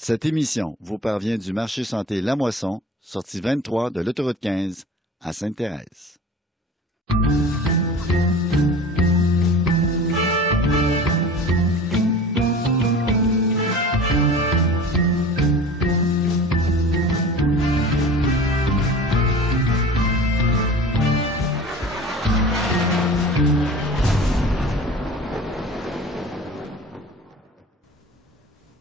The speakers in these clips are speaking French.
Cette émission vous parvient du marché santé La Moisson, sortie 23 de l'autoroute 15 à Sainte-Thérèse.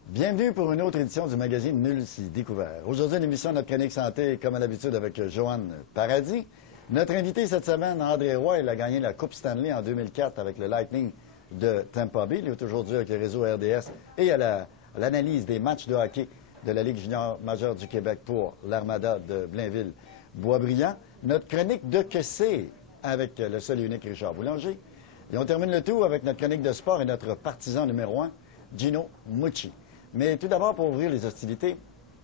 Bienvenue pour une autre édition du magazine Nul si découvert. Aujourd'hui, l'émission de notre chronique santé, comme à l'habitude, avec Joanne Paradis. Notre invité cette semaine, André Roy, il a gagné la Coupe Stanley en 2004 avec le Lightning de Tampa Bay. Il est aujourd'hui avec le réseau RDS et à l'analyse des matchs de hockey de la Ligue junior majeure du Québec pour l'Armada de Blainville-Boisbriand. Notre chronique de Que c'est avec le seul et unique Richard Boulanger. Et on termine le tout avec notre chronique de sport et notre partisan numéro 1, Gino Mucci. Mais tout d'abord, pour ouvrir les hostilités,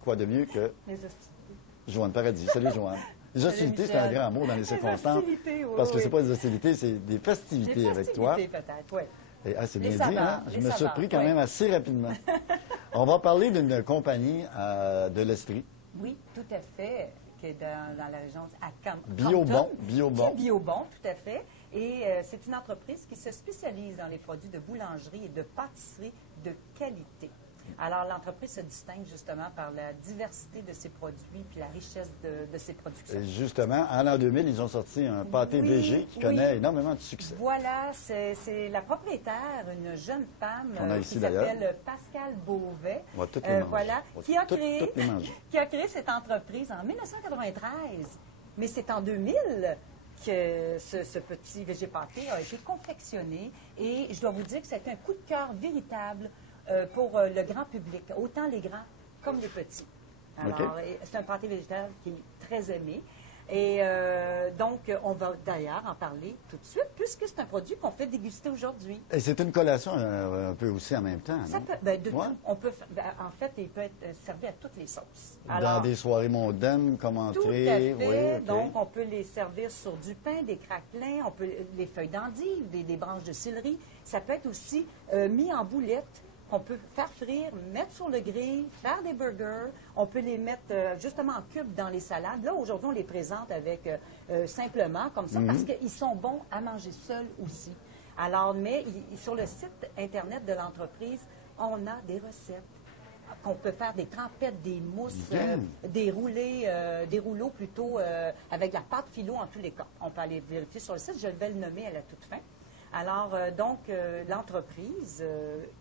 quoi de mieux que... Les hostilités. Joanne Paradis. Salut, Joanne. Les hostilités, c'est un grand mot dans les circonstances. Oui, parce que c'est pas des hostilités, c'est des festivités avec toi. Des festivités, peut-être, oui. Et, c'est bien savants, dit, hein? Je me suis surpris quand oui. même assez rapidement. On va parler d'une compagnie de l'Estrie. Oui, tout à fait, qui est dans la région à Biobon. Biobon. Biobon, tout à fait. Et c'est une entreprise qui se spécialise dans les produits de boulangerie et de pâtisserie de qualité. Alors, l'entreprise se distingue justement par la diversité de ses produits puis la richesse de ses productions. Et justement, en l'an 2000, ils ont sorti un pâté VG qui connaît énormément de succès. Voilà, c'est la propriétaire, une jeune femme ici, qui s'appelle Pascale Beauvais. On va toutes les manger. Voilà, qui a créé cette entreprise en 1993. Mais c'est en 2000 que ce petit VG pâté a été confectionné. Et je dois vous dire que c'est un coup de cœur véritable pour le grand public, autant les grands comme les petits. Alors, c'est un pâté végétal qui est très aimé. Et donc, on va d'ailleurs en parler tout de suite, puisque c'est un produit qu'on fait déguster aujourd'hui. Et c'est une collation un peu aussi en même temps, Ça non? peut, tout. On peut, en fait, il peut être servi à toutes les sauces. Dans des soirées mondaines, comme entrée? Tout à fait. Oui, okay. Donc, on peut les servir sur du pain, des craquelins, on peut les feuilles d'endive, des branches de céleri. Ça peut être aussi mis en boulettes. On peut faire frire, mettre sur le grill, faire des burgers. On peut les mettre justement en cubes dans les salades. Là, aujourd'hui, on les présente avec simplement comme ça parce qu'ils sont bons à manger seuls aussi. Alors, mais sur le site Internet de l'entreprise, on a des recettes qu'on peut faire des trempettes, des mousses, des rouleaux plutôt avec la pâte philo en tous les cas. On peut aller vérifier sur le site. Je vais le nommer à la toute fin. Alors, l'entreprise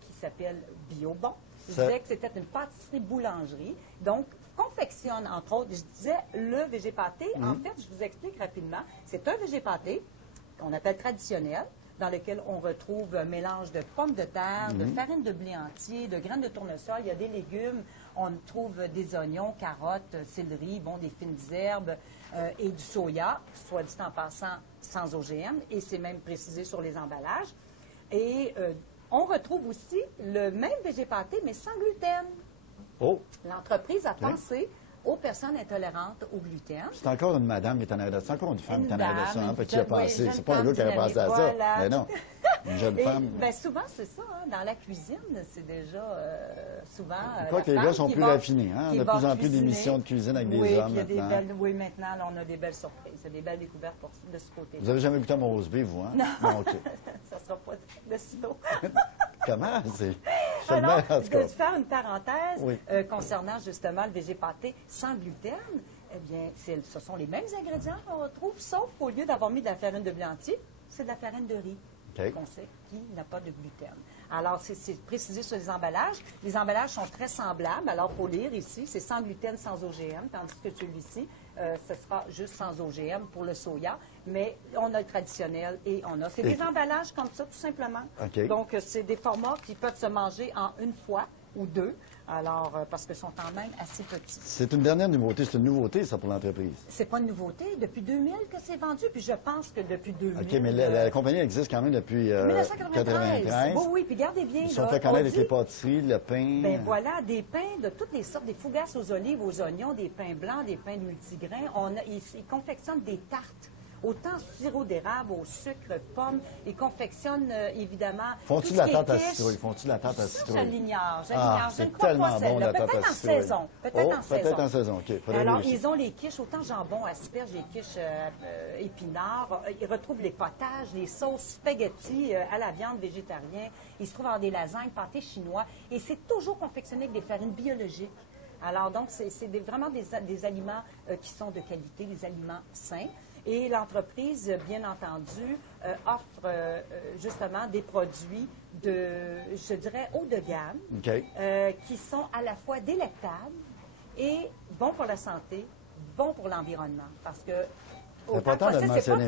qui s'appelle Biobon, je disais que c'était une pâtisserie-boulangerie. Donc, confectionne, entre autres, je disais le VG pâté. En fait, je vous explique rapidement. C'est un VG pâté qu'on appelle traditionnel, dans lequel on retrouve un mélange de pommes de terre, de farine de blé entier, de graines de tournesol. Il y a des légumes. On trouve des oignons, carottes, céleri, des fines herbes et du soya, soit dit en passant, sans OGM, et c'est même précisé sur les emballages. Et on retrouve aussi le même VG pâté, mais sans gluten. Oh! L'entreprise a pensé aux personnes intolérantes au gluten. C'est encore une madame qui est en arrière de ça, encore une femme qui est en arrière de ça, hein, qui a pensé. C'est pas un gars qui a pensé à ça. Mais non, une jeune femme. Bien, souvent, c'est ça. Hein, dans la cuisine, c'est déjà souvent. Je crois que les gars sont plus raffinés. Hein, de plus en plus d'émissions de cuisine avec des hommes maintenant. Maintenant, là, on a des belles surprises. Il y a des belles découvertes de ce côté. Vous n'avez jamais goûté à mon rose beef, vous, hein? Non. OK. Ça ne sera pas de sitôt. Comment? Alors, de faire une parenthèse concernant justement le VG pâté sans gluten, eh bien, ce sont les mêmes ingrédients qu'on retrouve, sauf qu'au lieu d'avoir mis de la farine de blé entier, c'est de la farine de riz qu'on sait qui n'a pas de gluten. Alors, c'est précisé sur les emballages. Les emballages sont très semblables. Alors, il faut lire ici, c'est sans gluten, sans OGM, tandis que celui-ci, ce sera juste sans OGM pour le soya. Mais on a le traditionnel et on a. C'est des emballages comme ça, tout simplement. Okay. Donc, c'est des formats qui peuvent se manger en une fois ou deux. Alors, parce qu'ils sont quand même assez petits. C'est une dernière nouveauté. C'est une nouveauté, ça, pour l'entreprise. C'est pas une nouveauté. Depuis 2000 que c'est vendu. Puis je pense que depuis 2000... OK, mais la compagnie existe quand même depuis 1993. Oui, puis gardez bien. Ils sont fait connaître avec les pâtisseries, le pain. Bien voilà, des pains de toutes les sortes, des fougasses aux olives, aux oignons, des pains blancs, des pains de multigrains. Ils confectionnent des tartes autant sirop d'érable, au sucre, pomme. Ils confectionnent évidemment. Font-ils de la tarte à citrouille? Font-ils de la tarte à citrouille? Je l'ignore. Je Ah, ne c'est crois tellement pas bon, celle-là. la tarte Peut-être à en citrouille. saison. Peut-être Oh, en saison. peut-être en saison. OK. Faudrait Alors, vérifier. ils ont les quiches, autant jambon, asperges, les quiches épinards. Ils retrouvent les potages, les sauces spaghetti à la viande végétarien. Ils se trouvent dans des lasagnes, pâtés chinois. Et c'est toujours confectionné avec des farines biologiques. Alors, donc, c'est vraiment des aliments qui sont de qualité, des aliments sains. Et l'entreprise, bien entendu, offre justement des produits je dirais, haut de gamme, OK. qui sont à la fois délectables et bons pour la santé, bons pour l'environnement. Parce que C'est important de le mentionner,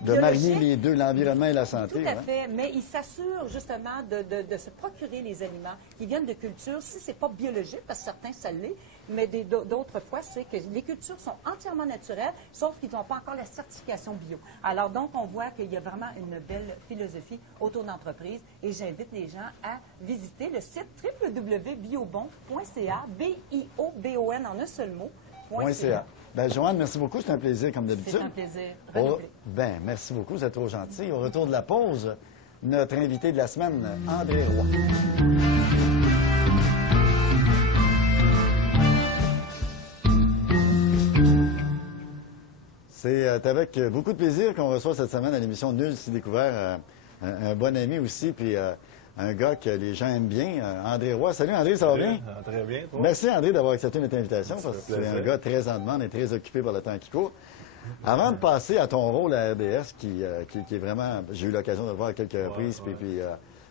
de marier les deux, l'environnement et la santé. Tout à fait, mais il s'assure justement de se procurer les aliments qui viennent de cultures, si ce n'est pas biologique, parce que certains, ça l'est, mais d'autres fois, c'est que les cultures sont entièrement naturelles, sauf qu'ils n'ont pas encore la certification bio. Alors donc, on voit qu'il y a vraiment une belle philosophie autour d'entreprise et j'invite les gens à visiter le site www.biobon.ca, B-I-O-B-O-N en un seul mot, .ca. Bien, Joanne, merci beaucoup. C'est un plaisir, comme d'habitude. C'est un plaisir. Renouvelé. Bien, merci beaucoup. Vous êtes trop gentil. Au retour de la pause, notre invité de la semaine, André Roy. C'est avec beaucoup de plaisir qu'on reçoit cette semaine à l'émission Nul si découvert un bon ami aussi, puis un gars que les gens aiment bien, André Roy. Salut André, ça va bien? Très bien, toi. Merci André d'avoir accepté notre invitation, parce que tu es un gars très en demande et très occupé par le temps qui court. Avant de passer à ton rôle à RDS, qui est vraiment... J'ai eu l'occasion de le voir à quelques reprises, puis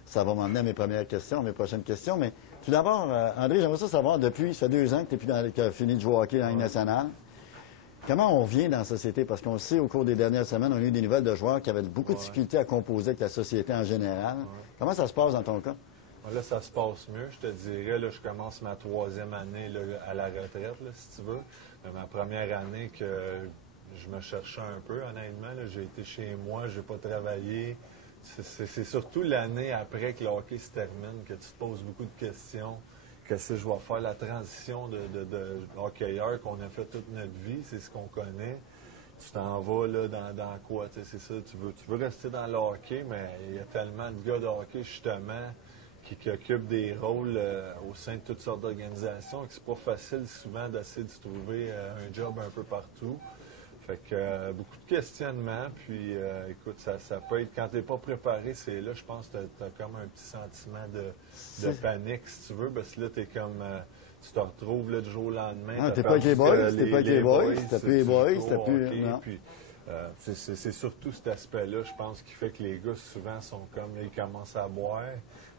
ça va m'emmener à mes premières questions, mes prochaines questions. Mais tout d'abord, André, j'aimerais savoir, depuis, ça fait 2 ans que tu as fini de jouer au hockey dans la Ligue nationale. Comment on vient dans la société? Parce qu'on sait, au cours des dernières semaines, on a eu des nouvelles de joueurs qui avaient beaucoup de difficultés à composer avec la société en général. Comment ça se passe dans ton cas? Là, ça se passe mieux, je te dirais. Là, je commence ma 3e année là, à la retraite, là, si tu veux. Mais ma première année que je me cherchais un peu, honnêtement. J'ai été chez moi, je n'ai pas travaillé. C'est surtout l'année après que le hockey se termine que tu te poses beaucoup de questions. Qu'est-ce que je vais faire? La transition de hockeyeur qu'on a fait toute notre vie, c'est ce qu'on connaît. Tu t'en vas là, dans quoi? C'est ça, tu veux rester dans le hockey, mais il y a tellement de gars de hockey, justement, qui occupent des rôles au sein de toutes sortes d'organisations que c'est pas facile souvent d'essayer de se trouver un job un peu partout. Fait que beaucoup de questionnements, puis écoute, ça peut être, quand tu n'es pas préparé, c'est là, je pense que tu as comme un petit sentiment de panique, si tu veux, parce que là, tu es comme, tu te retrouves là, du jour au lendemain. Ah, t'es pas avec les boys, t'es pas avec les boys, t'as plus les boys, t'as plus... Non. Puis, c'est surtout cet aspect-là, je pense, qui fait que les gars, souvent, sont comme, là, ils commencent à boire.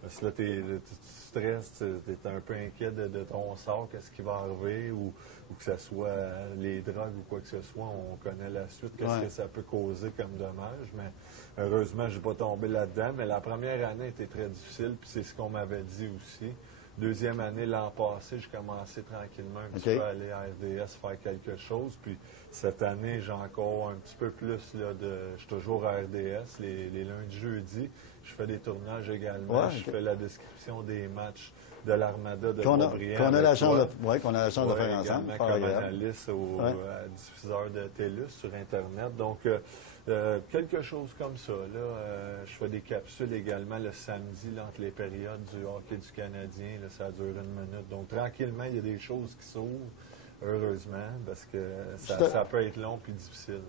Parce que là, tu stresses, tu es un peu inquiet de ton sort, qu'est-ce qui va arriver, ou que ce soit les drogues ou quoi que ce soit, on connaît la suite, qu'est-ce que ça peut causer comme dommage. Mais heureusement, je n'ai pas tombé là-dedans. Mais la première année était très difficile, puis c'est ce qu'on m'avait dit aussi. 2e année, l'an passé, j'ai commencé tranquillement un petit peu à aller à RDS faire quelque chose. Puis cette année, j'ai encore un petit peu plus là, je suis toujours à RDS, les lundis, jeudis. Je fais des tournages également. Je fais la description des matchs de l'Armada de Beaubriand. Qu'on a la chance de faire ensemble. Comme analyste diffuseur de TELUS sur Internet. Donc, quelque chose comme ça. Là, je fais des capsules également le samedi là, entre les périodes du hockey du Canadien. Là, ça dure 1 minute. Donc, tranquillement, il y a des choses qui s'ouvrent, heureusement, parce que ça peut être long puis difficile.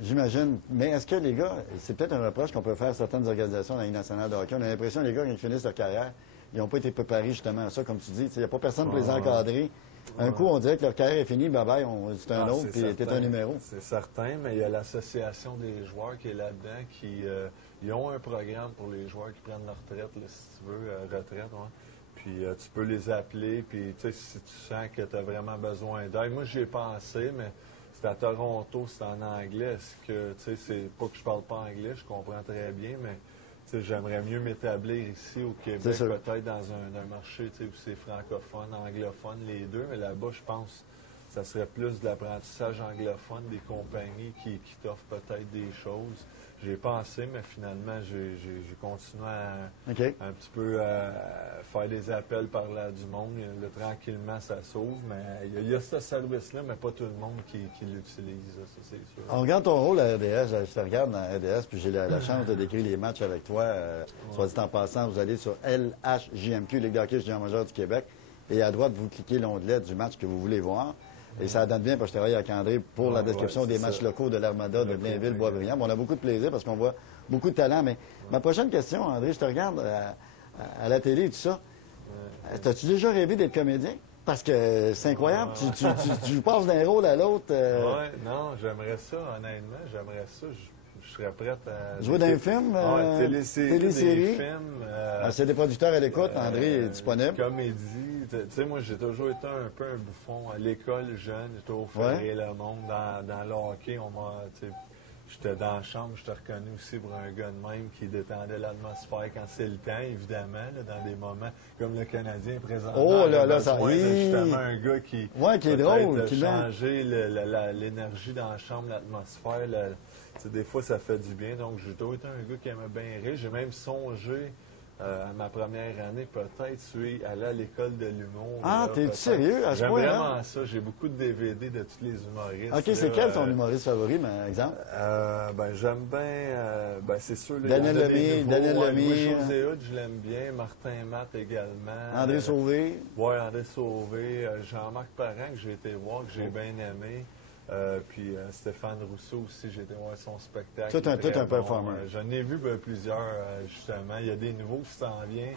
J'imagine. Mais est-ce que les gars, c'est peut-être un reproche qu'on peut faire à certaines organisations dans la Ligue nationale de hockey, on a l'impression que les gars, quand ils finissent leur carrière, ils n'ont pas été préparés justement à ça, comme tu dis. Il n'y a pas personne pour les encadrer. Un coup, on dirait que leur carrière est finie, bye-bye, c'est un autre, puis t'es un numéro. C'est certain, mais il y a l'association des joueurs qui est là-dedans, ils ont un programme pour les joueurs qui prennent leur retraite, là, si tu veux, retraite. Ouais. Puis tu peux les appeler, puis si tu sens que tu as vraiment besoin d'aide. Moi, j'y ai pensé, mais c'est à Toronto, c'est en anglais. Est-ce que, c'est pas que je parle pas anglais, je comprends très bien, mais j'aimerais mieux m'établir ici au Québec, peut-être dans un marché où c'est francophone, anglophone, les deux, mais là-bas, je pense ça serait plus de l'apprentissage anglophone, des compagnies qui t'offrent peut-être des choses. J'ai pensé, mais finalement, j'ai continué à un petit peu faire des appels par là du monde. Là, tranquillement, ça s'ouvre, mais il y a ce service-là, mais pas tout le monde qui l'utilise, ça, c'est sûr. On regarde ton rôle à RDS. Je te regarde dans RDS, puis j'ai la chance de décrire les matchs avec toi. Soit dit en passant, vous allez sur LHJMQ, Ligue de hockey junior majeur du Québec, et à droite, vous cliquez l'onglet du match que vous voulez voir. Et ça donne bien, parce que je travaille avec André pour la description des matchs locaux de l'Armada de Blainville, Boisbriand. Bon, on a beaucoup de plaisir parce qu'on voit beaucoup de talent. Mais ma prochaine question, André, je te regarde à la télé et tout ça. As-tu déjà rêvé d'être comédien? Parce que c'est incroyable. Tu passes d'un rôle à l'autre. Oui, non, j'aimerais ça, honnêtement. J'aimerais ça. Je serais prête à... Jouer dans un film? Télésérie. Des films. C'est des producteurs à l'écoute. André est disponible. Comédie. Tu sais, moi, j'ai toujours été un peu un bouffon. À l'école, jeune, j'ai toujours fait rire le monde. Dans le hockey, j'étais dans la chambre, je t'ai reconnu aussi pour un gars de même qui détendait l'atmosphère quand c'est le temps, évidemment, là, dans des moments comme le Canadien présentement. Oh là, ça justement, un gars qui est drôle, qui changer l'énergie dans la chambre, l'atmosphère. Des fois, ça fait du bien. Donc, j'ai toujours été un gars qui aimait bien rire. J'ai même songé à ma première année, peut-être, aller à l'école de l'humour. Ah, t'es sérieux à ce point-là? J'aime vraiment ça. J'ai beaucoup de DVD de tous les humoristes. OK, c'est quel ton humoriste favori, par exemple? J'aime bien, c'est sûr... Daniel Lemire. José Hood, je l'aime bien. Martin Matt également. André Sauvé. Oui, André Sauvé. Jean-Marc Parent, que j'ai été voir, que j'ai bien aimé. Puis Stéphane Rousseau aussi, j'ai été voir son spectacle. Tout un performer. J'en ai vu plusieurs, justement. Il y a des nouveaux qui s'en viennent.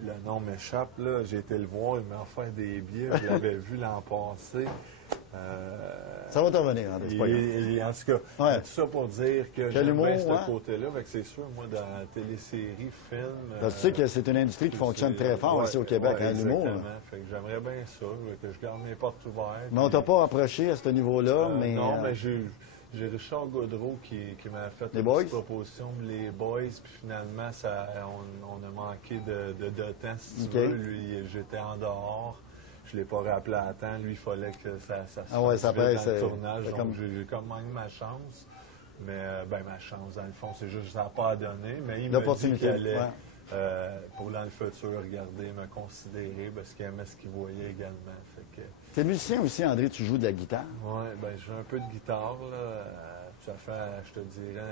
Le nom m'échappe, là. J'ai été le voir, il m'a offert des billets. Je l'avais vu l'an passé. Ça va t'en venir, André, c'est pas grave. En tout cas, tout ça pour dire que j'aime bien ce côté-là. C'est sûr, moi, dans la télésérie, film... tu sais que c'est une industrie qui fonctionne très fort ici au Québec, l'humour. Exactement. Fait que j'aimerais bien ça, que je garde mes portes ouvertes. Mais on t'a pas approché à ce niveau-là, mais... Non, mais j'ai Richard Gaudreau qui m'a fait une petite proposition, les Boys, puis finalement, on a manqué de temps, si tu veux. Lui, j'étais en dehors. Je ne l'ai pas rappelé à temps. Lui, il fallait que ça se fasse dans le tournage. Donc, j'ai comme manqué ma chance. Mais, ma chance, dans le fond, c'est juste que ça n'a pas donné. Mais il m'a dit qu'il allait, pour dans le futur, regarder, me considérer, parce qu'il aimait ce qu'il voyait également. Tu es musicien aussi, André, tu joues de la guitare? Oui, je joue un peu de guitare, là. Ça fait, je te dirais,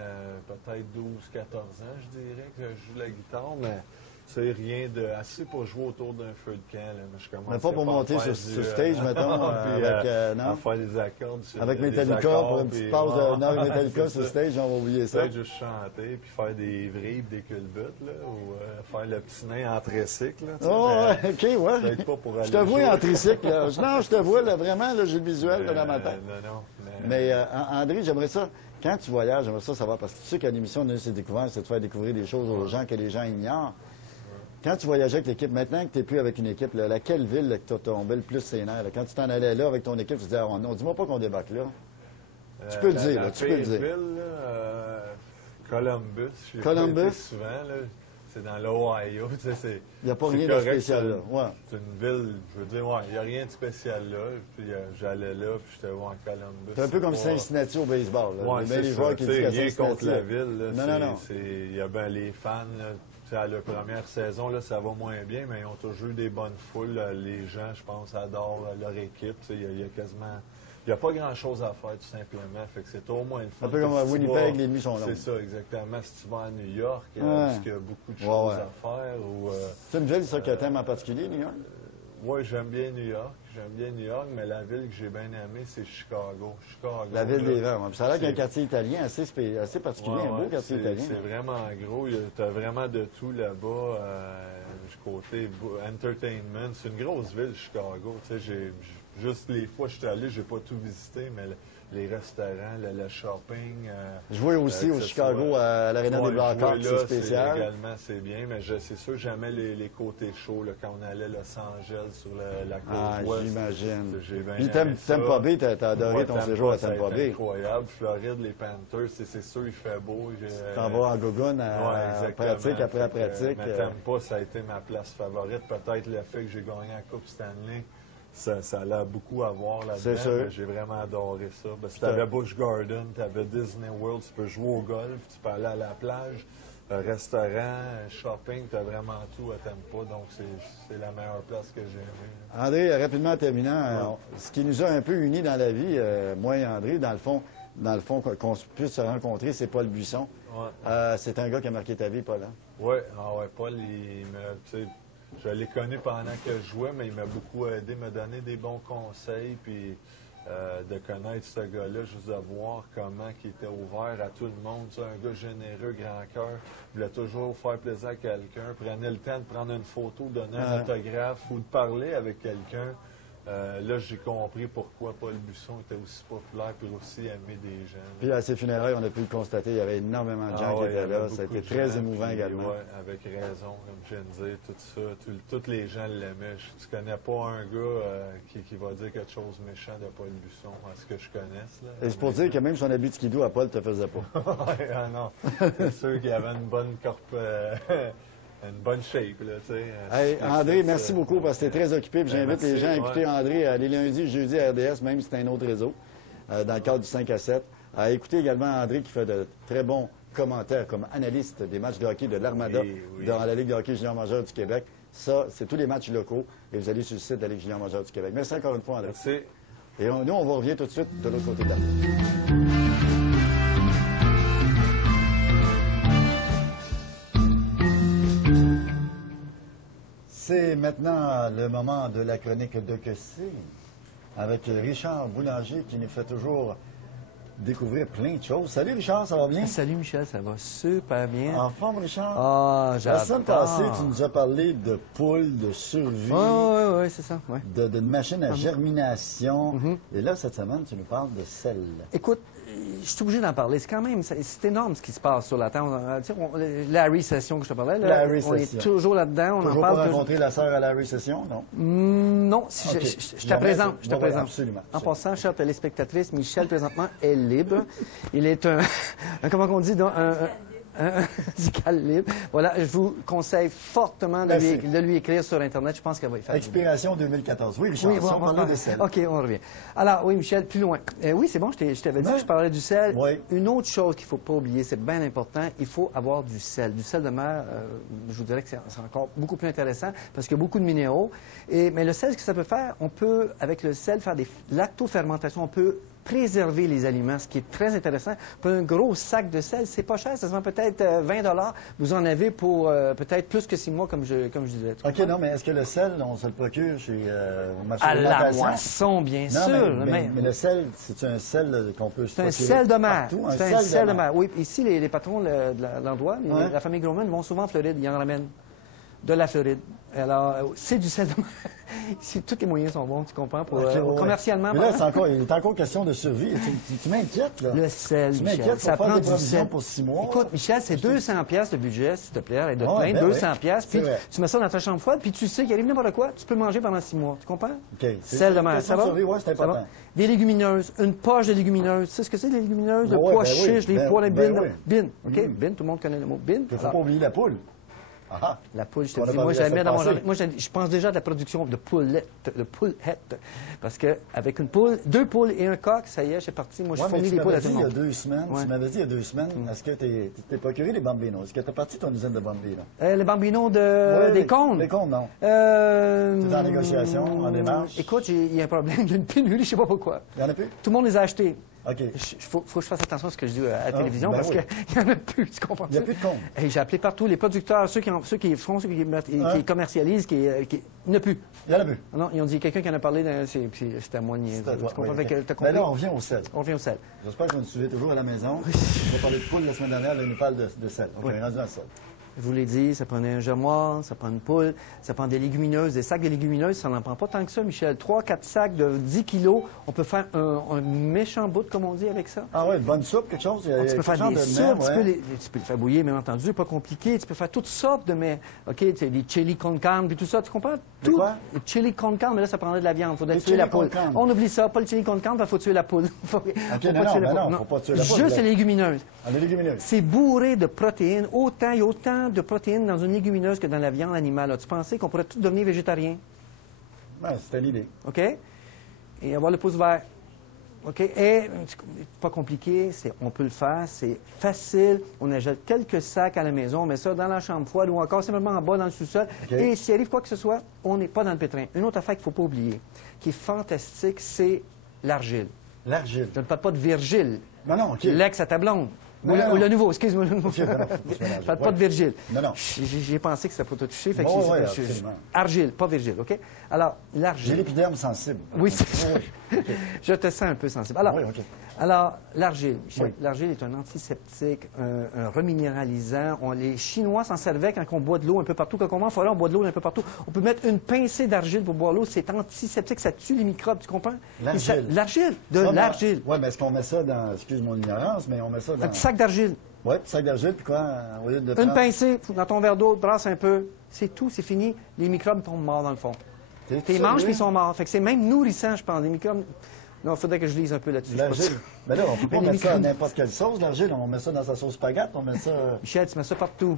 peut-être 12-14 ans, je dirais, que je joue de la guitare, mais... C'est rien de assez pour jouer autour d'un feu de camp. Là. Mais je commence pas pour monter sur stage, mettons, à faire des accords. Avec Metallica, pour une petite pause avec Metallica sur stage, on va oublier ça. Peut-être juste chanter, puis faire des vrilles, des culbutes, là, ou faire le petit nain en tricycle. OK, ouais. Pas pour aller je te vois en tricycle. Là. Non, je te vois, là, vraiment, là, j'ai le visuel dans ma tête. Non. Mais André, j'aimerais ça, quand tu voyages, j'aimerais ça savoir, parce que tu sais qu'à l'émission de ses découvertes, c'est de faire découvrir des choses aux gens que les gens ignorent. Quand tu voyageais avec l'équipe, maintenant que tu n'es plus avec une équipe, là, laquelle ville que tu as tombé le plus ses nerfs? Quand tu t'en allais là avec ton équipe, tu te disais, oh non, dis-moi pas qu'on débarque là. Tu peux le dire, là, tu peux le dire. Ville, Columbus. Columbus? Souvent, là, c'est dans l'Ohio. Tu sais, il n'y a pas rien de spécial là. Ouais. C'est une ville, je veux dire, il n'y a rien de spécial là. Puis j'allais là, puis j'étais voir Columbus. C'est un peu comme Cincinnati au baseball. Oui, c'est les joueurs qui disent rien contre la ville. Là, non. Il y a bien les fans. Là, à la première saison, là, ça va moins bien, mais ils ont toujours eu des bonnes foules. Les gens, je pense, adorent leur équipe. Il y a quasiment... Il n'y a pas grand-chose à faire, tout simplement. Fait que c'est au moins le fun. Un peu comme à Winnipeg, les nuits sont longues. C'est ça, exactement. Si tu vas à New York, est-ce qu'il y a beaucoup de choses à faire? C'est une ville, ça, que tu aimes en particulier, New York? Oui, j'aime bien New York. Mais la ville que j'ai bien aimée, c'est Chicago. La ville des vents. Ça a l'air qu'il y a un quartier italien assez particulier, un beau quartier italien. C'est vraiment gros. Tu as vraiment de tout là-bas. Du côté entertainment. C'est une grosse ville, Chicago. Juste les fois que je suis allé, j'ai pas tout visité, mais les restaurants, le shopping. Je jouais aussi au Chicago à l'Arena des Blackhawks, c'est spécial. Également, c'est bien, mais c'est sûr, j'aimais les côtés chauds là, quand on allait à Los Angeles sur la côte ouest. J'imagine. Puis Tampa Bay, t'as adoré ton séjour à Tampa Bay. C'est incroyable. Floride, les Panthers, c'est sûr, il fait beau. T'en vas en gogoune à pratique après pratique. Mais Tampa, ça a été ma place favorite. Peut-être le fait que j'ai gagné la Coupe Stanley. ça allait beaucoup à voir C'est là-dedans. sûr. Mais j'ai vraiment adoré ça. Parce que tu avais Busch Garden, tu avais Disney World, tu peux jouer au golf, tu peux aller à la plage, restaurant, shopping, tu as vraiment tout à Tampa. Donc, c'est la meilleure place que j'ai aimée. André, rapidement en terminant, ce qui nous a un peu unis dans la vie, moi et André, dans le fond, qu'on puisse se rencontrer, c'est Paul Buisson. Ouais. C'est un gars qui a marqué ta vie, Paul. Hein? Oui, Paul, tu sais, je l'ai connu pendant que je jouais, mais il m'a beaucoup aidé, m'a donné des bons conseils, puis de connaître ce gars-là, juste de voir comment il était ouvert à tout le monde. Tu sais, un gars généreux, grand cœur, voulait toujours faire plaisir à quelqu'un, prenait le temps de prendre une photo, donner un autographe ou de parler avec quelqu'un. Là, j'ai compris pourquoi Paul Buisson était aussi populaire et aussi aimé des gens. Puis à ses funérailles, on a pu le constater, il y avait énormément de gens qui étaient là. Ça a été très émouvant également. Oui, avec raison, comme je viens de dire, tout ça. Tous les gens l'aimaient. Tu connais pas un gars qui va dire quelque chose de méchant de Paul Buisson, à ce que je connaisse. Là. Et c'est pour dire que même son habit de skidoo à Paul ne te faisait pas. Ah non, c'est sûr qu'il avait une bonne une bonne shape, là, tu sais. Hey, André, merci beaucoup parce que tu es très occupé. J'invite les gens à écouter André les lundis, jeudis à RDS, même si c'est un autre réseau, dans le cadre du 5 à 7. À écouter également André qui fait de très bons commentaires comme analyste des matchs de hockey de l'Armada dans la Ligue de hockey junior majeur du Québec. Ça, c'est tous les matchs locaux et vous allez sur le site de la Ligue junior majeure du Québec. Merci encore une fois, André. Merci. Et nous, on revient tout de suite de l'autre côté de la route. C'est maintenant le moment de la chronique de Que c'est avec Richard Boulanger qui nous fait toujours découvrir plein de choses. Salut Richard, ça va bien? Salut Michel, ça va super bien. En forme Richard? Ah, j'adore. La semaine passée, tu nous as parlé de poules, de survie, Oui, c'est ça. Ouais. de machines à germination. Et là, cette semaine, tu nous parles de sel. Écoute, je suis obligé d'en parler. C'est quand même, c'est énorme ce qui se passe sur la Terre. La récession que je te parlais, là, La on est récession. toujours là-dedans. On Toujours en pas parle rencontré la sœur à la récession, non? Non, si Ok. je te présente. Je te Oui, présente. absolument. En passant, chère téléspectatrice, Michel, présentement, est libre. Il est comment on dit, un radical libre. Voilà, je vous conseille fortement de lui écrire sur Internet. Je pense qu'elle va y faire. Expiration 2014. Oui, Richard, Oui, on parlait de sel. OK, on revient. Alors, oui, Michel, plus loin. Oui, c'est bon, je t'avais dit que je parlais du sel. Oui. Une autre chose qu'il ne faut pas oublier, c'est bien important, il faut avoir du sel. Du sel de mer, je vous dirais que c'est encore beaucoup plus intéressant parce qu'il y a beaucoup de minéraux. Mais le sel, ce que ça peut faire, on peut, avec le sel, faire des lactofermentations. On peut préserver les aliments, ce qui est très intéressant. Pour un gros sac de sel, c'est pas cher, ça se vend peut-être 20 $. Vous en avez pour peut-être plus que 6 mois, comme je disais. OK, non, mais est-ce que le sel, on se le procure chez au marché À de la l'alimentation? moisson, bien Non, sûr. mais le sel, c'est un sel qu'on peut se C'est un procurer sel de mer. partout, C'est un sel de mer. Oui, ici, les patrons de l'endroit, Ouais. la famille Groman, vont souvent en Floride. Ils en ramènent de la Floride. Alors, c'est du sel de mer. Ici, tous les moyens sont bons, tu comprends, pour, OK, ouais. commercialement. Mais là, il est encore question de survie. Tu m'inquiètes, là. Le sel, Tu Michel, m'inquiètes ça pour faire prend des du provisions sel. pour 6 mois. Écoute, Michel, c'est 200 pièces de budget, s'il te plaît, et de Ouais, plein, ben 200 oui. pièces, puis C'est vrai. tu mets ça dans ta chambre froide, puis tu sais qu'il arrive n'importe quoi, tu peux le manger pendant 6 mois, tu comprends? OK. Sel de mer, question ça va? de survie, ouais, c'est Ça va? important. Des légumineuses, une poche de légumineuses. Tu sais ce que c'est, les légumineuses? Le Ouais, pois ben oui, chiche, les pois, les ben bines. oui. Bines, OK? Bines, tout le monde connaît le mot bine. Il ne faut Alors, pas oublier la poule. Ah, la poule, je te On a dis, pas moi, vu la jamais semaine dans mon passée. journée. Moi, je pense déjà à la production de poulettes, parce qu'avec une poule, 2 poules et un coq, ça y est, j'ai parti. Moi, je ouais, mais fournis tu les poules m'avais à tout dit le il y a monde. 2 semaines, Ouais. tu m'avais dit il y a 2 semaines, est-ce que tu t'es procuré les bambinos? Est-ce que tu as parti ton usine de bambinos? Les bambinos Oui, des cônes. Les cônes, non. Tu es en négociation, en démarche? Écoute, il y a un problème, il y a une pénurie, je ne sais pas pourquoi. Il n'y en a plus? Tout le monde les a achetés. OK. Il faut que je fasse attention à ce que je dis à la télévision ben parce oui. qu'il n'y en a plus, tu comprends? Il n'y a plus de cônes. Hey, j'ai appelé partout les producteurs, ceux qui font, ceux qui commercialisent, il n'y en a plus. Il y en a plus. Non, ils ont dit quelqu'un qui en a parlé, c'était à moi de niaiser. C'est à toi. Tu comprends? Oui, Fait que OK. t'as Ben compris? là, on revient au sel. On revient au sel. J'espère que vous nous suivez toujours à la maison. On va parler de poule la semaine dernière, là, on nous parle de sel. OK, on est rendu dans le sel. Je vous l'ai dit, ça prenait un germoir, ça prend une poule, ça prend des légumineuses. Des sacs de légumineuses, ça n'en prend pas tant que ça, Michel. 3-4 sacs de 10 kilos, on peut faire un méchant bout, comme on dit, avec ça. Ah ouais, une bonne soupe, quelque chose? Il y a Tu peux quelque faire chose des de soupes, même, tu peux le faire bouillir, bien entendu, pas compliqué. Tu peux faire toutes sortes de mets. OK, tu sais, des chili con carne, puis tout ça, tu comprends? Des quoi? Les chili con carne, mais là, ça prendrait de la viande. Il faudrait Des tuer la chili con poule. carne. On oublie ça, pas le chili con carne, il faut tuer la poule. Faut pas non, tuer la ben poule. non, faut pas tuer la poule, Juste là. les légumineuses. Ah, les légumineuses. C'est bourré de protéines. Il y a autant de protéines dans une légumineuse que dans la viande animale. As-tu pensé qu'on pourrait tous devenir végétarien? Ouais, c'était l'idée. OK? Et avoir le pouce vert. OK? Et pas compliqué, on peut le faire, c'est facile. On achète quelques sacs à la maison, on met ça dans la chambre froide ou encore simplement en bas dans le sous-sol. OK. Et s'il arrive quoi que ce soit, on n'est pas dans le pétrin. Une autre affaire qu'il ne faut pas oublier, qui est fantastique, c'est l'argile. L'argile. Je ne parle pas de Virgile, Non, non, OK. l'ex à ta blonde. Non, Ou non. le nouveau, excuse-moi. Je non, faut se mélanger. ne parle pas Ouais. de Virgile. Non, non. J'ai pensé que c'était pour te toucher. Fait que Bon, c'est- ouais, je- absolument. Argile, pas Virgile, OK? Alors, J'ai l'argile. l'épiderme sensible. Oui, c'est Oui. Je te sens un peu sensible. Alors, Oui, OK. alors l'argile. Michel, Oui. l'argile est un antiseptique, un reminéralisant. Les Chinois s'en servaient quand on boit de l'eau un peu partout. Quand on va en forêt, on boit de l'eau un peu partout. On peut mettre une pincée d'argile pour boire l'eau. C'est antiseptique, ça tue les microbes, tu comprends? L'argile. Et ça- L'argile, de l'argile. Oui, mais est-ce qu'on met ça dans... Excuse mon ignorance, mais on met ça dans... Un petit sac d'argile. Oui, petit sac d'argile, puis quoi, au lieu de Une prendre... pincée dans ton verre d'eau, brasse un peu. C'est tout, c'est fini. Les microbes tombent morts dans le fond. Tes manches, puis ils sont morts. Fait que c'est même nourrissant, je pense. Les microbes. Non, il faudrait que je lise un peu là-dessus. Je sais pas L'argile. si- Mais là, on peut pas Mais les mettre ça à microbes- n'importe quelle sauce, l'argile. On met ça dans sa sauce spaghetti, on met ça... Michel, tu mets ça partout.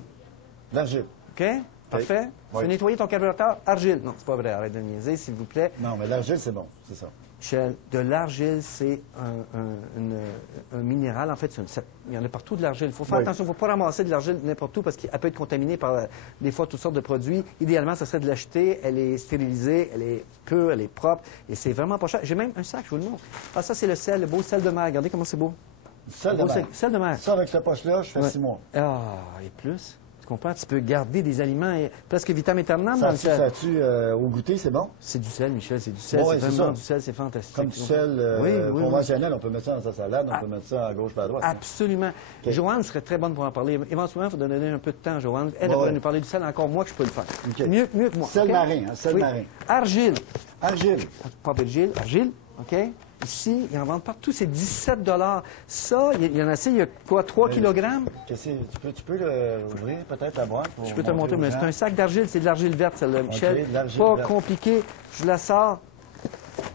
L'argile. OK? Parfait. Tu Oui. veux nettoyer ton carburateur? Argile. Non, c'est pas vrai. Arrête de niaiser, s'il vous plaît. Non, mais l'argile, c'est bon, c'est ça. Michel, de l'argile, c'est un minéral. En fait, il y en a partout de l'argile. Il faut faire Oui. attention. Il ne faut pas ramasser de l'argile n'importe où parce qu'elle peut être contaminée par, des fois, toutes sortes de produits. Idéalement, ça serait de l'acheter. Elle est stérilisée, elle est pure, elle est propre. Et c'est vraiment pas cher. J'ai même un sac, je vous le montre. Ah, ça, c'est le sel, le beau sel de mer. Regardez comment c'est beau. Sel de Beau mer. sel de mer. Ça, avec cette poche-là, je fais Ouais. 6 mois. Ah, et plus. Tu comprends? Tu peux garder des aliments presque vitam aeternam dans Ça le sel. tue au goûter, c'est bon? C'est du sel, Michel, c'est du sel. Ouais, c'est c'est vraiment ça. du sel, c'est fantastique. Comme du sel Oui, oui, oui. conventionnel, on peut mettre ça dans sa salade, on peut mettre ça à gauche et à droite. Absolument. OK. Joanne serait très bonne pour en parler. Éventuellement, il faut donner un peu de temps à Joanne. Elle Ouais, pourrait ouais. nous parler du sel encore moins que je peux le faire. OK. Mieux que moi. Sel OK? marin, hein, sel Oui. marin. Argile. Argile. Pas Virgile, argile. OK? Ici, ils en vendent partout. C'est 17 Ça, il y en a assez. Il y a quoi, 3 kilogrammes? Qu'est-ce que tu peux ouvrir peut-être la boîte? pour Je peux te montrer, aux mais gens? c'est un sac d'argile. C'est de l'argile verte, celle-là, Michel. de l'argile Pas verte. compliqué. Je la sors.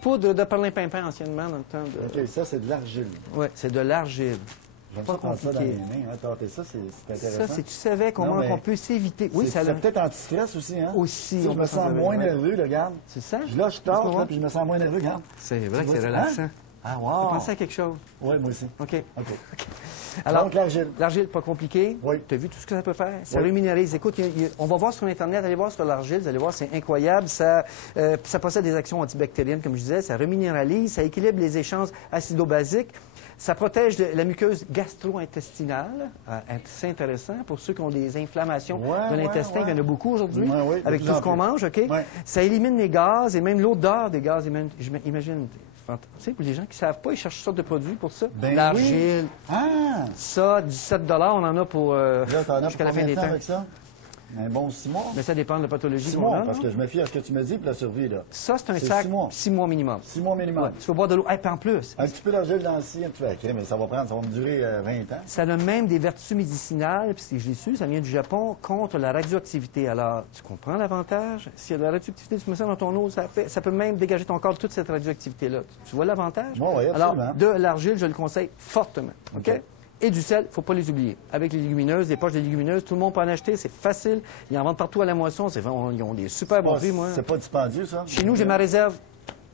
Poudre de perlimpinpin anciennement dans le temps de... OK, ça, c'est de l'argile. Oui, c'est de l'argile. J'aime Pas ça prendre ça dans les compliqué. mains. Hein, tâter ça, c'est Ça, intéressant. si tu savais comment Non, mais on peut s'éviter. Oui, ça c'est peut-être anti-stress aussi, hein? Aussi, Si on je peut me s'en sens servir, moins ouais. nerveux, là, regarde. C'est ça? Là, je Laisse-moi tâche, voir. là, puis je me sens moins nerveux, regarde. C'est vrai Tu que c'est vois, relaxant. hein? Ah, Tu wow! pensais à quelque chose? Oui, moi aussi. OK. OK. Alors, Donc, l'argile. l'argile, pas compliqué. Oui. Tu as vu tout ce que ça peut faire? Ça Oui. reminéralise. Écoute, on va voir sur Internet, allez voir sur l'argile, vous allez voir, c'est incroyable. Ça possède des actions antibactériennes, comme je disais. Ça reminéralise, ça équilibre les échanges acido-basiques. Ça protège la muqueuse gastro-intestinale. C'est intéressant pour ceux qui ont des inflammations Ouais, de ouais, l'intestin. ouais. Il y en a beaucoup aujourd'hui, Ouais, oui, de avec plus tout en ce qu'on plus. mange. OK? Ouais. Ça élimine les gaz et même l'odeur des gaz. Imagine, tu sais, pour les gens qui ne savent pas, ils cherchent toutes sortes de produits pour ça. Ben L'argile, Ah! ça, 17 on en a pour Là, t'en as jusqu'à pour la fin combien des de temps temps. avec ça? Un bon 6 mois? Mais ça dépend de la pathologie 6 qu'on mois, a. parce non? que je me fie à ce que tu me dis pour la survie, là. Ça, c'est un c'est sac 6 mois. 6 mois minimum. 6 mois minimum. Ouais, tu peux boire de l'eau. Et puis en plus, Un petit peu d'argile dans le ciel, tu fais, OK, mais ça va me durer 20 ans. ça a même des vertus médicinales, puis si je l'ai su, ça vient du Japon, contre la radioactivité. Alors, tu comprends l'avantage? S'il y a de la radioactivité, tu mets ça dans ton eau, ça peut même dégager ton corps de toute cette radioactivité-là. Tu vois l'avantage? Oui, oui, Alors, absolument. de l'argile, je le conseille fortement. OK? OK. Et du sel, il ne faut pas les oublier. Avec les légumineuses, les poches de légumineuses, tout le monde peut en acheter, c'est facile. Ils en vendent partout à la moisson, ils ont des super bons prix, moi. C'est pas dispendieux, ça? Chez nous, j'ai ma réserve.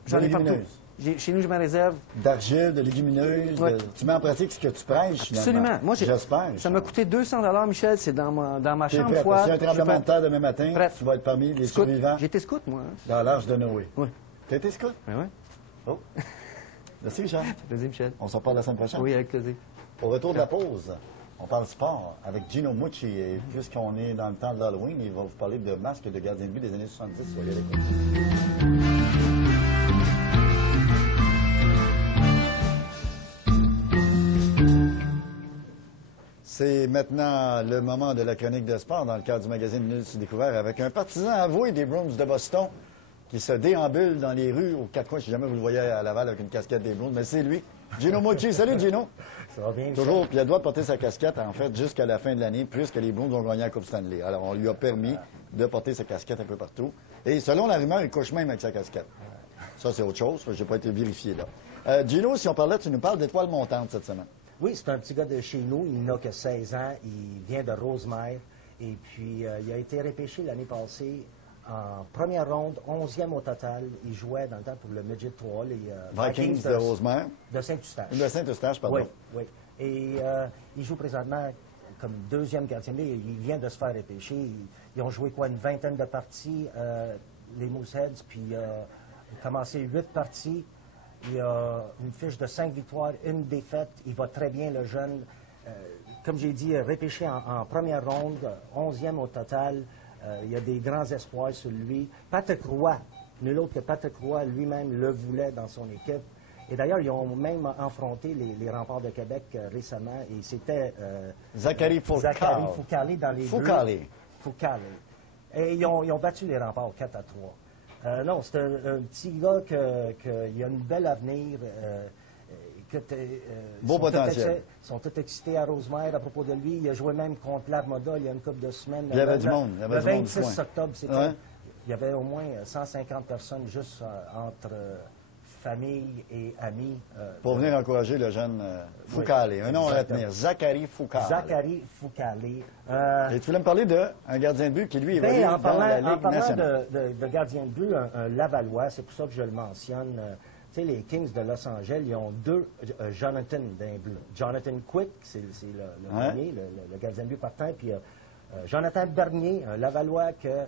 J'en De ai partout. légumineuses. Chez nous, j'ai ma réserve. D'argile, de légumineuses. Ouais. Tu mets en pratique ce que tu prêches, finalement. Absolument. Moi, J'espère. ça m'a coûté 200 Michel. C'est dans ma T'es chambre prêt. froide. S'il y a un tremblement Je de suis terre demain matin, Prêt. tu vas être parmi les scout. survivants J'ai été scout, moi. dans l'âge de Noé. Oui. T'as été scout? Oui, oui. Oh. Merci, Richard. Vas-y, Michel. On s'en parle la semaine prochaine. Oui, avec plaisir. Au retour de la pause, on parle sport avec Gino Mucci. Et puisqu'on est dans le temps de l'Halloween, il va vous parler de masques de gardien de but des années 70. Soyez avec nous. C'est maintenant le moment de la chronique de sport dans le cadre du magazine Nul sur Découvert avec un partisan avoué des Bruins de Boston qui se déambule dans les rues aux quatre coins. Si jamais vous le voyez à Laval avec une casquette des Bruins, mais c'est lui, Gino Mucci. Salut, Gino. Ça va bien, Toujours, puis il a le droit de porter sa casquette, en fait, jusqu'à la fin de l'année, puisque les Blues ont gagné la Coupe Stanley. Alors, on lui a permis de porter sa casquette un peu partout. Et selon la rumeur, il couche même avec sa casquette. Ça, c'est autre chose. Je n'ai pas été vérifié, là. Gino, si on parlait, tu nous parles d'étoiles montantes cette semaine. Oui, c'est un petit gars de chez nous. Il n'a que 16 ans. Il vient de Rosemère. Et puis, il a été repêché l'année passée en première ronde, 11e au total. Il jouait dans le temps pour le Midget 3, les Vikings de Rosemère. de Saint-Eustache. De Saint-Eustache, pardon. Oui, oui. Et il joue présentement comme deuxième gardien. Il vient de se faire repêcher. Ils ont joué quoi, une vingtaine de parties, les Mooseheads, puis il a commencé 8 parties. Il a une fiche de 5 victoires, 1 défaite. Il va très bien, le jeune. Comme j'ai dit, repêché en première ronde, 11e au total. Il y a des grands espoirs sur lui. Patrick Roy, nul autre que Patrick Roy, lui-même le voulait dans son équipe. Et d'ailleurs, ils ont même affronté les Remparts de Québec récemment. Et c'était Zachary Foucault. Dans les Foucault. Foucault. Et ils ont battu les Remparts 4-3. Non, c'est un petit gars qui a une belle avenir. Beau potentiel. Ils sont tous excités à Rosemère à propos de lui. Il a joué même contre l'Armada il y a une couple de semaines. Il y avait du monde. Le 26 octobre, c'était. Ouais. Il y avait au moins 150 personnes juste entre famille et amis. Pour venir encourager le jeune Foucault. Un nom à retenir. Zachary Foucault. Zachary Foucault. Et tu voulais me parler d'un gardien de but qui, lui, évolue En dans la Ligue parlant nationale. de gardien de but, un Lavallois, c'est pour ça que je le mentionne. Tu sais, les Kings de Los Angeles, ils ont 2 Jonathan d'un but. Jonathan Quick, c'est le premier, le gardien de but partant, puis Jonathan Bernier, un Lavallois que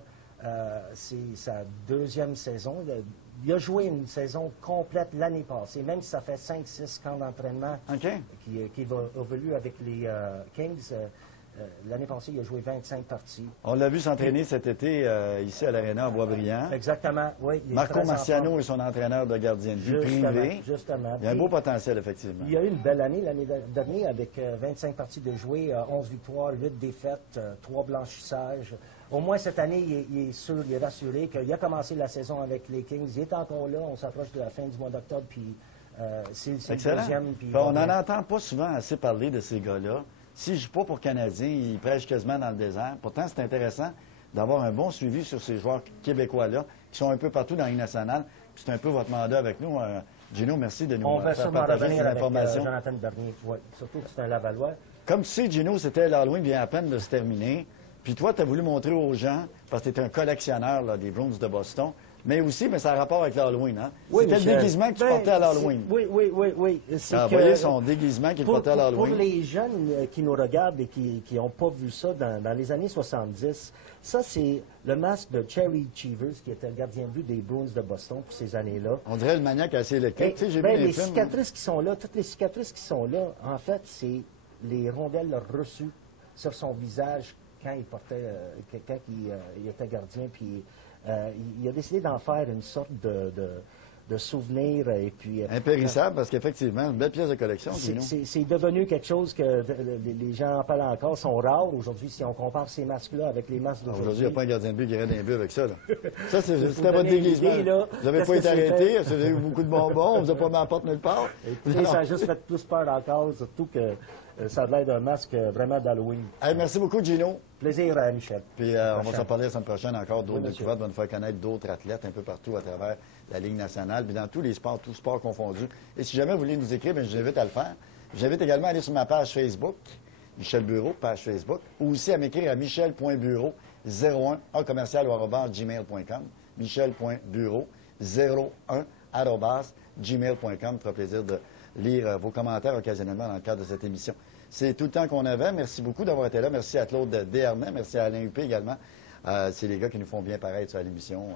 c'est sa 2e saison. Il a joué une saison complète l'année passée, même si ça fait 5-6 camps d'entraînement qui va évoluer avec les Kings. L'année passée, il a joué 25 parties. On l'a vu s'entraîner cet été ici à l'Arena à Boisbriand. Exactement, oui. Marco Marciano est son entraîneur de gardien de but privé. Justement. Il y a un beau potentiel, effectivement. Il a eu une belle année l'année dernière avec 25 parties de jouer, 11 victoires, 8 défaites, 3 blanchissages. Au moins cette année, il est sûr, il est rassuré qu'il a commencé la saison avec les Kings. Il est encore là. On s'approche de la fin du mois d'octobre, puis c'est le deuxième. Puis on n'en entend pas souvent assez parler de ces gars-là. S'ils ne jouent pas pour Canadiens, ils prêchent quasiment dans le désert. Pourtant, c'est intéressant d'avoir un bon suivi sur ces joueurs québécois-là, qui sont un peu partout dans la Ligue nationale. C'est un peu votre mandat avec nous. Gino, merci de nous faire partager ces informations. Jonathan Bernier, oui. Surtout que c'est un Lavallois. Comme tu sais, Gino, c'était l'Halloween vient à peine de se terminer. Puis toi, tu as voulu montrer aux gens, parce que tu es un collectionneur là, des Bruins de Boston, mais aussi, ça a rapport avec l'Halloween. Hein? Oui, c'était le déguisement que tu portais à l'Halloween. Oui. Tu as envoyé son déguisement qu'il portait à l'Halloween. Pour les jeunes qui nous regardent et qui n'ont pas vu ça dans les années 70, ça, c'est le masque de Cherry Cheevers, qui était le gardien de but des Bruins de Boston pour ces années-là. On dirait le maniaque assez électrique. Tu sais, j'ai vu les films. Cicatrices qui sont là, toutes les cicatrices qui sont là, en fait, c'est les rondelles reçues sur son visage quand il portait, quand il était gardien, puis il a décidé d'en faire une sorte de souvenir. Et puis, impérissable, parce qu'effectivement, une belle pièce de collection. C'est devenu quelque chose que les gens en parlent encore, sont rares aujourd'hui, si on compare ces masques-là avec les masques d'aujourd'hui. Aujourd'hui, il n'y a pas un gardien de but qui irait dans les buts avec ça. Là. Ça, c'était votre déguisement. Vous n'avez pas été arrêté, vous avez eu beaucoup de bonbons, on ne vous a pas mis à la porte nulle part. Écoutez, ça a juste fait plus peur encore, surtout que ça a l'air d'un masque vraiment d'Halloween. Hey, merci beaucoup, Gino. Plaisir, Michel. Puis on va s'en parler la semaine prochaine encore d'autres découvertes. On va nous faire connaître d'autres athlètes un peu partout à travers la Ligue nationale, puis dans tous les sports, tous sports confondus. Et si jamais vous voulez nous écrire, je vous invite à le faire. Je vous invite également à aller sur ma page Facebook, Michel Bureau, page Facebook, ou aussi à m'écrire à michel.bureau01@gmail.com. michel.bureau01@gmail.com. Ça fera plaisir de lire vos commentaires occasionnellement dans le cadre de cette émission. C'est tout le temps qu'on avait. Merci beaucoup d'avoir été là. Merci à Claude Desharnais. Merci à Alain Huppé également. C'est les gars qui nous font bien paraître sur l'émission.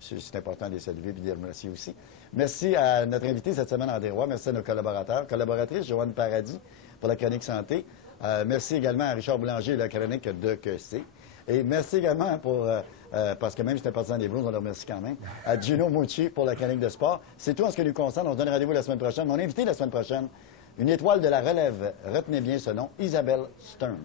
C'est important de les saluer et de les remercier aussi. Merci à notre invité cette semaine, André Roy. Merci à nos collaborateurs. Collaboratrice, Joanne Paradis, pour la chronique santé. Merci également à Richard Boulanger, la chronique de Que c'est. Et merci également parce que même si c'était partisan des Blues, on le remercie quand même, à Gino Mucci pour la chronique de sport. C'est tout en ce qui nous concerne. On se donne rendez-vous la semaine prochaine. Mon invité la semaine prochaine, une étoile de la relève. Retenez bien ce nom, Isabelle Stern.